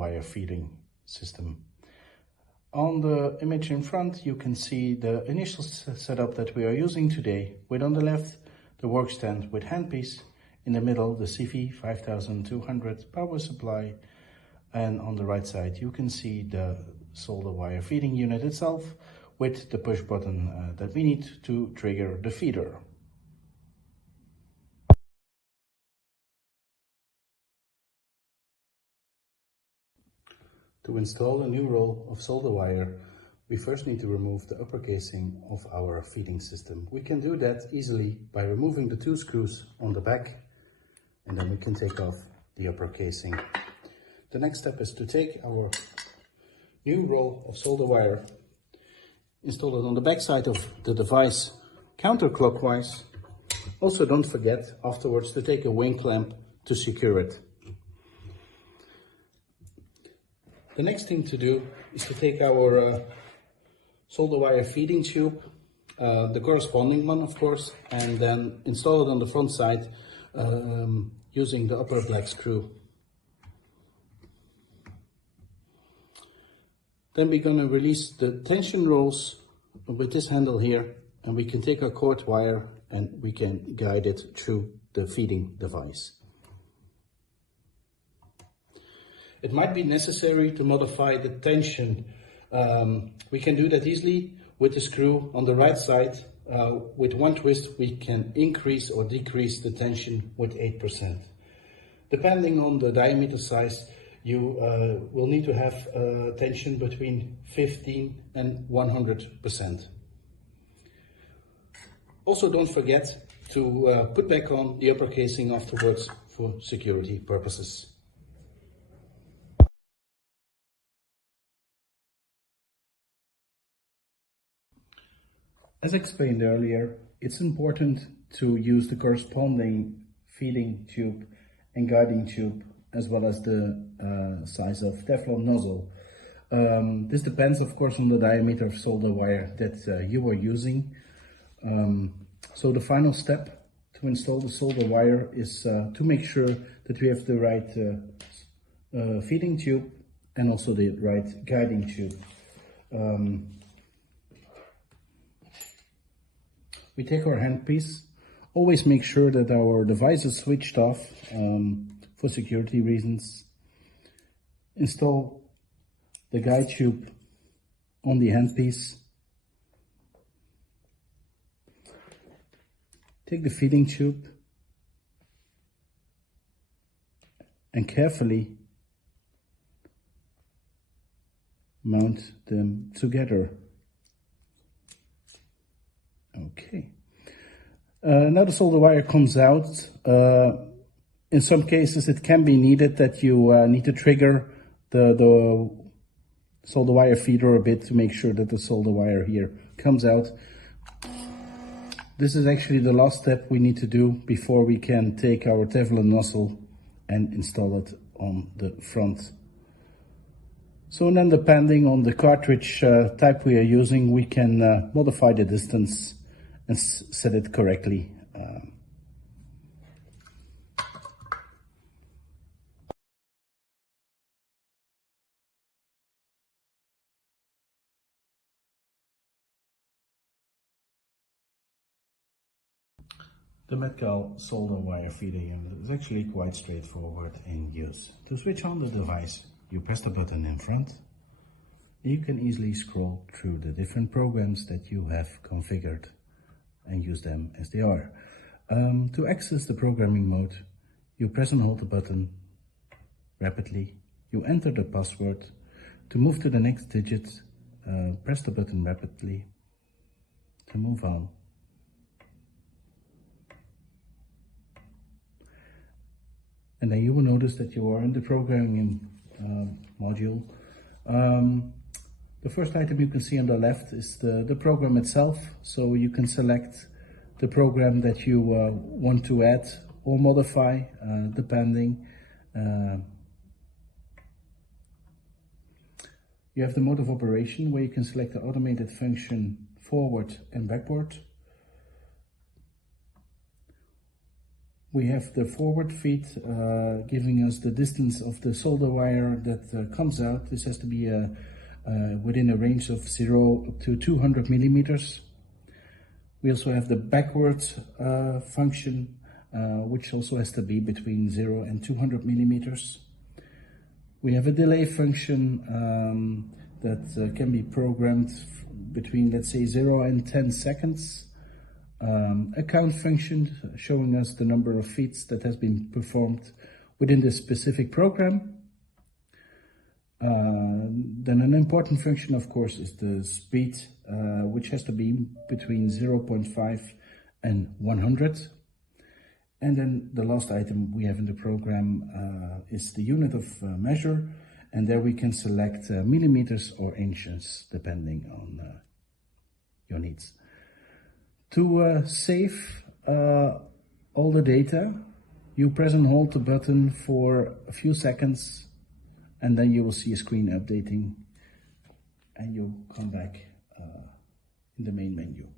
wire feeding system. On the image in front, you can see the initial setup that we are using today, with on the left the work stand with handpiece, in the middle the USF-1000 power supply, and on the right side you can see the solder wire feeding unit itself with the push button that we need to trigger the feeder. To install a new roll of solder wire, we first need to remove the upper casing of our feeding system. We can do that easily by removing the two screws on the back, and then we can take off the upper casing. The next step is to take our new roll of solder wire, install it on the back side of the device counterclockwise. Also, don't forget afterwards to take a wing clamp to secure it. The next thing to do is to take our solder wire feeding tube, the corresponding one of course, and then install it on the front side using the upper black screw. Then we're going to release the tension rolls with this handle here, and we can take our cord wire and we can guide it through the feeding device. It might be necessary to modify the tension. We can do that easily with the screw on the right side. With one twist we can increase or decrease the tension with 8%. Depending on the diameter size, you will need to have tension between 15 and 100%. Also, don't forget to put back on the upper casing afterwards for security purposes. As explained earlier, it's important to use the corresponding feeding tube and guiding tube, as well as the size of Teflon nozzle. This depends of course on the diameter of solder wire that you are using. So the final step to install the solder wire is to make sure that we have the right feeding tube and also the right guiding tube. We take our handpiece. Always make sure that our device is switched off for security reasons. Install the guide tube on the handpiece. Take the feeding tube and carefully mount them together. Okay. Now the solder wire comes out. In some cases it can be needed that you need to trigger the solder wire feeder a bit to make sure that the solder wire here comes out. This is actually the last step we need to do before we can take our Teflon nozzle and install it on the front. So then, depending on the cartridge type we are using, we can modify the distance and set it correctly. The Metcal solder wire feeder unit is actually quite straightforward in use. To switch on the device, you press the button in front. You can easily scroll through the different programs that you have configured and use them as they are. To access the programming mode, you press and hold the button rapidly. You enter the password. To move to the next digit, press the button rapidly to move on. And then you will notice that you are in the programming module. The first item you can see on the left is the program itself. So you can select the program that you want to add or modify, depending. You have the mode of operation where you can select the automated function forward and backward. We have the forward feed giving us the distance of the solder wire that comes out. This has to be within a range of 0 to 200 millimeters. We also have the backward function, which also has to be between 0 and 200 millimeters. We have a delay function that can be programmed between, let's say, 0 and 10 seconds. A count function showing us the number of feeds that has been performed within this specific program. Then an important function, of course, is the speed, which has to be between 0.5 and 100. And then the last item we have in the program is the unit of measure, and there we can select millimeters or inches depending on your needs. To save all the data, you press and hold the button for a few seconds, and then you will see a screen updating, and you'll come back in the main menu.